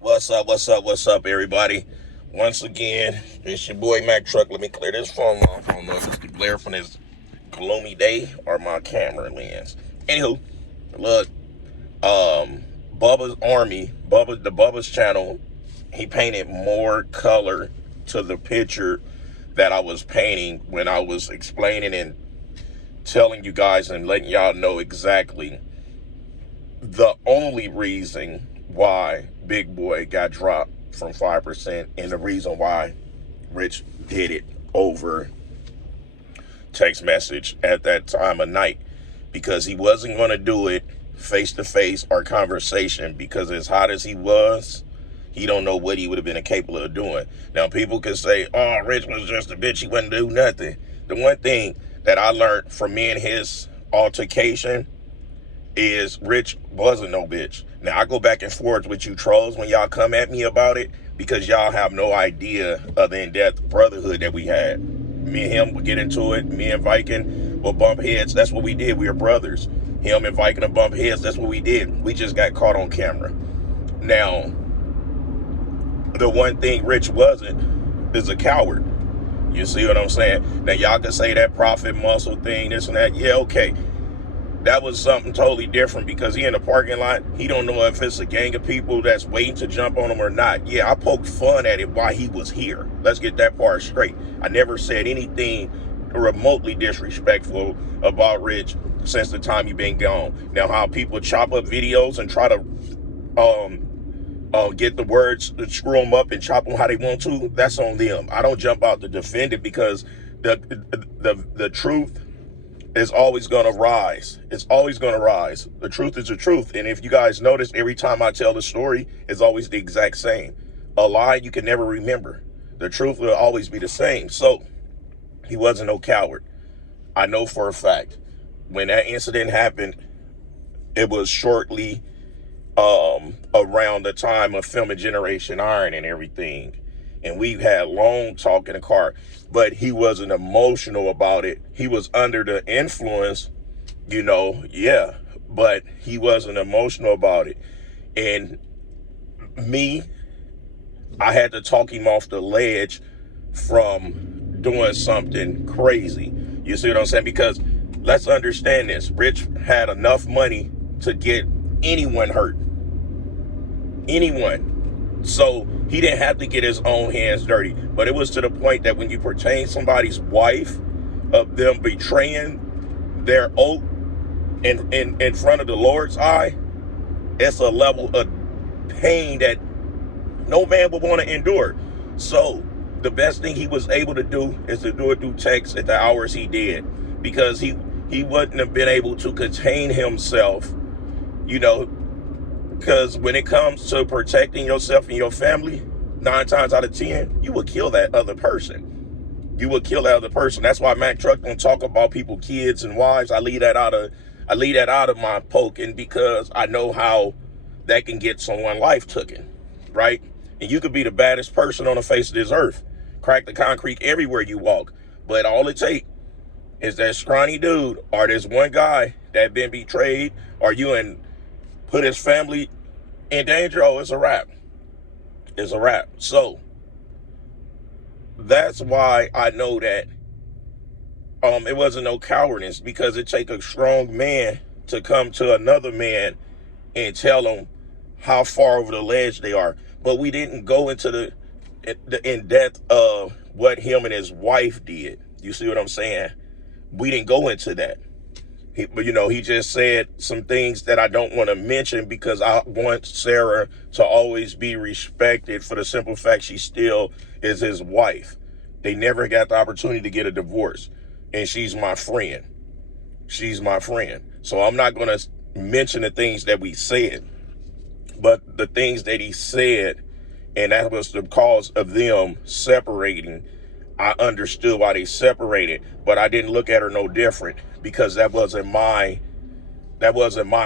What's up, everybody? Once again, it's your boy Mac Truck. Let me clear this phone off. I don't know if it's the glare from this gloomy day or my camera lens. Anywho, look, Bubba's Army, Bubba's channel, he painted more color to the picture that I was painting when I was explaining and telling you guys and letting y'all know exactly the only reason why Big Boy got dropped from 5% and the reason why Rich did it over text message at that time of night, because he wasn't going to do it face to face or conversation, because as hot as he was, he don't know what he would have been capable of doing. Now people can say, oh, Rich was just a bitch, he wouldn't do nothing. The one thing that I learned from me and his altercation is Rich wasn't no bitch. Now, I go back and forth with you trolls when y'all come at me about it, because y'all have no idea of the in-depth brotherhood that we had. Me and him would get into it. Me and Viking will bump heads. That's what we did. We were brothers. Him and Viking will bump heads. That's what we did. We just got caught on camera. Now, the one thing Rich wasn't is a coward. You see what I'm saying? Now, y'all can say that profit muscle thing, this and that. Yeah, okay. That was something totally different, because he in the parking lot. He don't know if it's a gang of people that's waiting to jump on him or not. Yeah, I poked fun at it while he was here. Let's get that part straight. I never said anything remotely disrespectful about Rich since the time he been gone. Now, how people chop up videos and try to get the words, screw them up and chop them how they want to, that's on them. I don't jump out to defend it, because the truth is always going to rise. It's always going to rise. The truth is the truth. And if you guys notice, every time I tell the story, it's always the exact same. A lie you can never remember. The truth will always be the same. So he wasn't no coward. I know for a fact when that incident happened, it was shortly around the time of filming Generation Iron and everything. And we had long talk in the car, but he wasn't emotional about it. He was under the influence, yeah, but he wasn't emotional about it. And me, I had to talk him off the ledge from doing something crazy. You see what I'm saying? Because let's understand this. Rich had enough money to get anyone hurt. Anyone. So he didn't have to get his own hands dirty. But it was to the point that when you pertain somebody's wife, of them betraying their oath in front of the Lord's eye, it's a level of pain that no man would want to endure. So the best thing he was able to do is to do it through text at the hours he did, because he wouldn't have been able to contain himself, because when it comes to protecting yourself and your family, 9 times out of 10, you will kill that other person. You will kill that other person. That's why Mac Truck don't talk about people, kids and wives. I leave that out of my poking, because I know how that can get someone's life taken, right? And you could be the baddest person on the face of this earth, crack the concrete everywhere you walk, but all it takes is that scrawny dude or this one guy that been betrayed, or you and put his family in danger. Oh, it's a wrap. It's a wrap. So that's why I know that it wasn't no cowardice, because it take a strong man to come to another man and tell them how far over the ledge they are. But we didn't go into the in-depth of what him and his wife did. You see what I'm saying? We didn't go into that. He just said some things that I don't want to mention, because I want Sarah to always be respected for the simple fact she still is his wife. They never got the opportunity to get a divorce, and she's my friend. She's my friend. So I'm not going to mention the things that we said, but the things that he said, and that was the cause of them separating. I understood why they separated, but I didn't look at her no different, because that wasn't my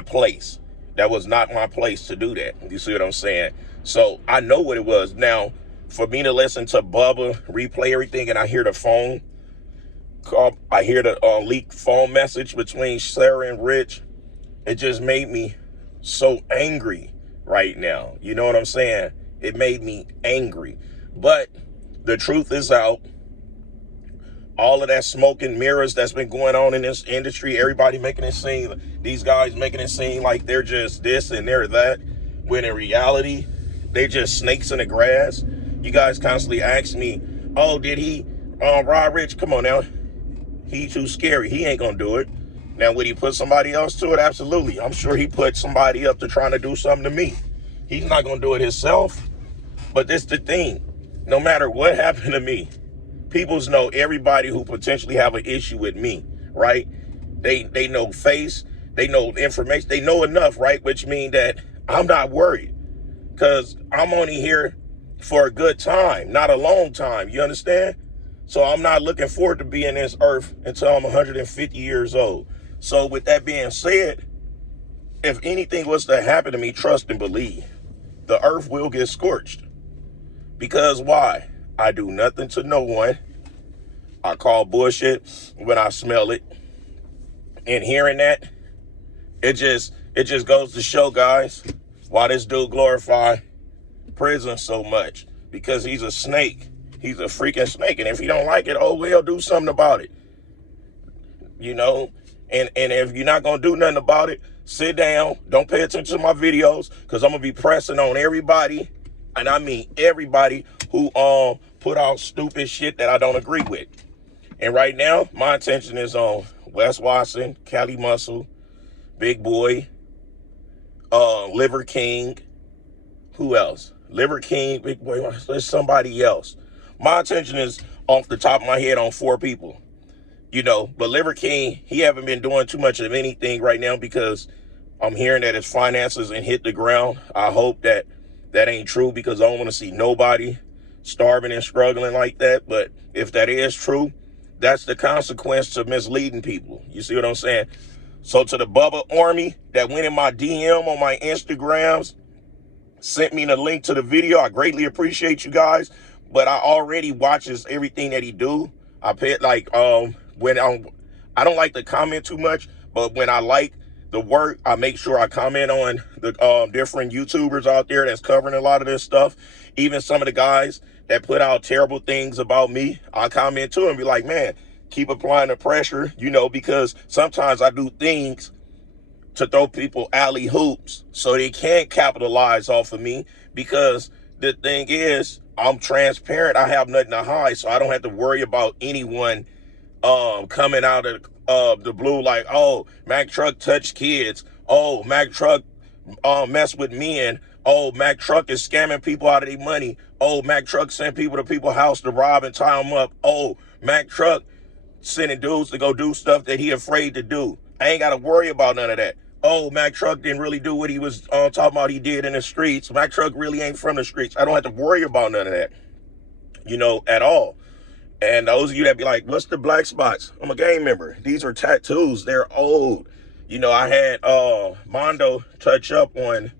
place. That was not my place to do that. You see what I'm saying? So I know what it was. Now, for me to listen to Bubba replay everything, and I hear the phone call, I hear the leaked phone message between Sarah and Rich, it just made me so angry right now. You know what I'm saying? It made me angry. But the truth is out. All of that smoke and mirrors that's been going on in this industry, everybody making it seem, these guys making it seem like they're just this and they're that, when in reality, they're just snakes in the grass. You guys constantly ask me, oh, did he, Rod Rich, come on now. He too scary. He ain't gonna do it. Now, would he put somebody else to it? Absolutely. I'm sure he put somebody up to trying to do something to me. He's not gonna do it himself. But this the thing. No matter what happened to me, peoples know everybody who potentially have an issue with me, right? They know face, they know information, they know enough, right? Which means that I'm not worried, because I'm only here for a good time, not a long time. You understand? So I'm not looking forward to being this earth until I'm 150 years old. So with that being said, if anything was to happen to me, trust and believe, the earth will get scorched. Because why? I do nothing to no one. I call bullshit when I smell it. And hearing that, it just goes to show, guys, why this dude glorify prison so much. Because he's a snake. He's a freaking snake. And if you don't like it, oh well, do something about it. You know? And if you're not gonna do nothing about it, sit down. Don't pay attention to my videos, because I'm gonna be pressing on everybody, and I mean everybody, who put out stupid shit that I don't agree with. And right now, my attention is on Wes Watson, Cali Muscle, Big Boy, Liver King. Who else? Liver King, Big Boy, there's somebody else. My attention is off the top of my head on 4 people. You know, but Liver King, he haven't been doing too much of anything right now, because I'm hearing that his finances ain't hit the ground. I hope that ain't true, because I don't want to see nobody starving and struggling like that. But if that is true, that's the consequence to misleading people. You see what I'm saying? So to the Bubba Army that went in my DM on my Instagrams, sent me the link to the video, I greatly appreciate you guys. But I already watches everything that he do. I pay it, like, when I don't like to comment too much, but when I like the work, I make sure I comment on the different YouTubers out there that's covering a lot of this stuff. Even some of the guys that put out terrible things about me, I comment to them and be like, man, keep applying the pressure, you know, because sometimes I do things to throw people alley hoops so they can't capitalize off of me. Because the thing is, I'm transparent. I have nothing to hide, so I don't have to worry about anyone coming out of the blue like, oh, Mac Truck touched kids. Oh, Mac Truck mess with men. Oh, Mac Truck is scamming people out of their money. Oh, Mac Truck sent people to people's house to rob and tie them up. Oh, Mac Truck sending dudes to go do stuff that he afraid to do. I ain't got to worry about none of that. Oh, Mac Truck didn't really do what he was talking about he did in the streets. Mac Truck really ain't from the streets. I don't have to worry about none of that, you know, at all. And those of you that be like, what's the black spots? I'm a gang member. These are tattoos. They're old. You know, I had Mondo touch up on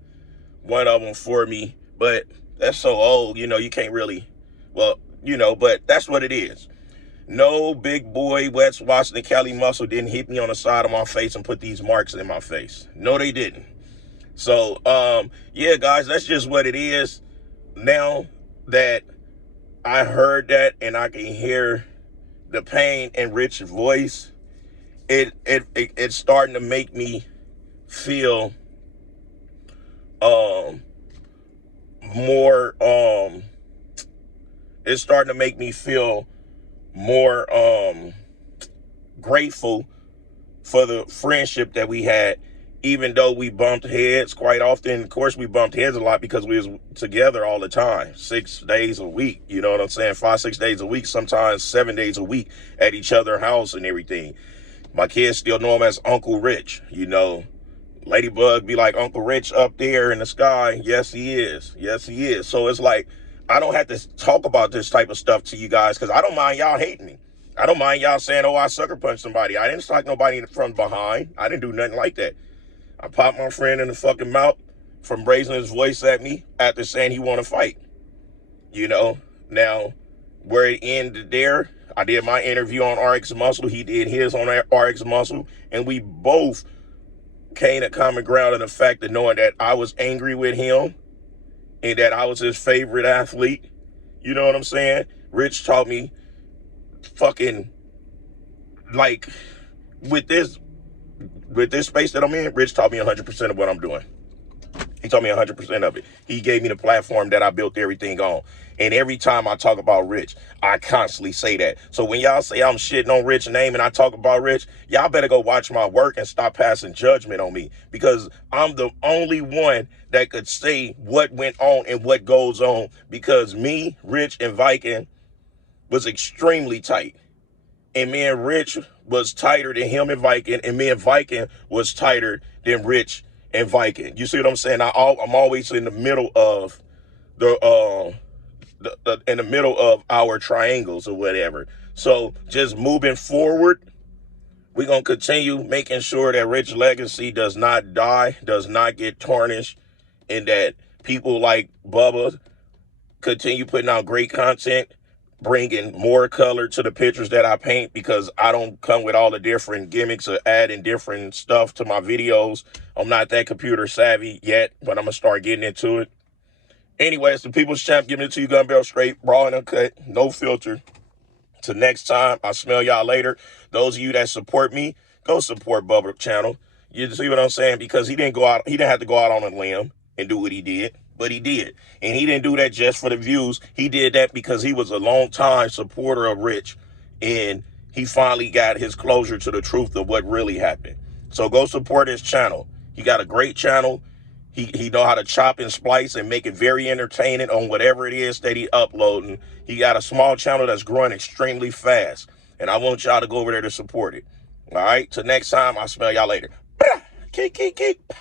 one of them for me, but that's so old, you know, you can't really, well, you know, but that's what it is. No, Big Boy, Wes Watson, Cali Muscle didn't hit me on the side of my face and put these marks in my face. No, they didn't. So, yeah, guys, that's just what it is. Now that I heard that and I can hear the pain in Rich's voice, it's starting to make me feel more it's starting to make me feel more grateful for the friendship that we had, even though we bumped heads quite often. Of course, we bumped heads a lot because we was together all the time, 6 days a week. You know what I'm saying? 5-6 days a week, sometimes 7 days a week at each other's house and everything. My kids still know him as Uncle Rich, you know. Ladybug be like, Uncle Rich up there in the sky. Yes, he is. Yes, he is. So it's like, I don't have to talk about this type of stuff to you guys, because I don't mind y'all hating me. I don't mind y'all saying, oh, I sucker punched somebody. I didn't strike nobody from behind. I didn't do nothing like that. I popped my friend in the fucking mouth from raising his voice at me after saying he want to fight. You know, now where it ended there, I did my interview on RX Muscle. He did his on RX Muscle. And we both came to common ground in the fact of knowing that I was angry with him and that I was his favorite athlete. You know what I'm saying? Rich taught me fucking, like, with this space that I'm in, Rich taught me 100% of what I'm doing. He taught me 100% of it. He gave me the platform that I built everything on. And every time I talk about Rich, I constantly say that. So when y'all say I'm shitting on Rich's name and I talk about Rich, y'all better go watch my work and stop passing judgment on me, because I'm the only one that could say what went on and what goes on, because me, Rich, and Viking was extremely tight. And me and Rich was tighter than him and Viking, and me and Viking was tighter than Rich and Viking. You see what I'm saying? I'm always in the middle of the in the middle of our triangles or whatever. So just moving forward, we're gonna continue making sure that Rich legacy does not die, does not get tarnished, and that people like Bubba continue putting out great content, bringing more color to the pictures that I paint, because I don't come with all the different gimmicks or adding different stuff to my videos. I'm not that computer savvy yet, but I'm going to start getting into it. Anyway, it's the People's Champ, giving it to you gun barrel straight, raw and uncut, no filter. Till next time, I'll smell y'all later. Those of you that support me, go support Bubba channel. You see what I'm saying? Because he didn't have to go out on a limb and do what he did, but he did. And he didn't do that just for the views. He did that because he was a long time supporter of Rich, and he finally got his closure to the truth of what really happened. So go support his channel. He got a great channel. He know how to chop and splice and make it very entertaining on whatever it is that he uploading. He got a small channel that's growing extremely fast, and I want y'all to go over there to support it. All right, till next time, I'll smell y'all later. Keep.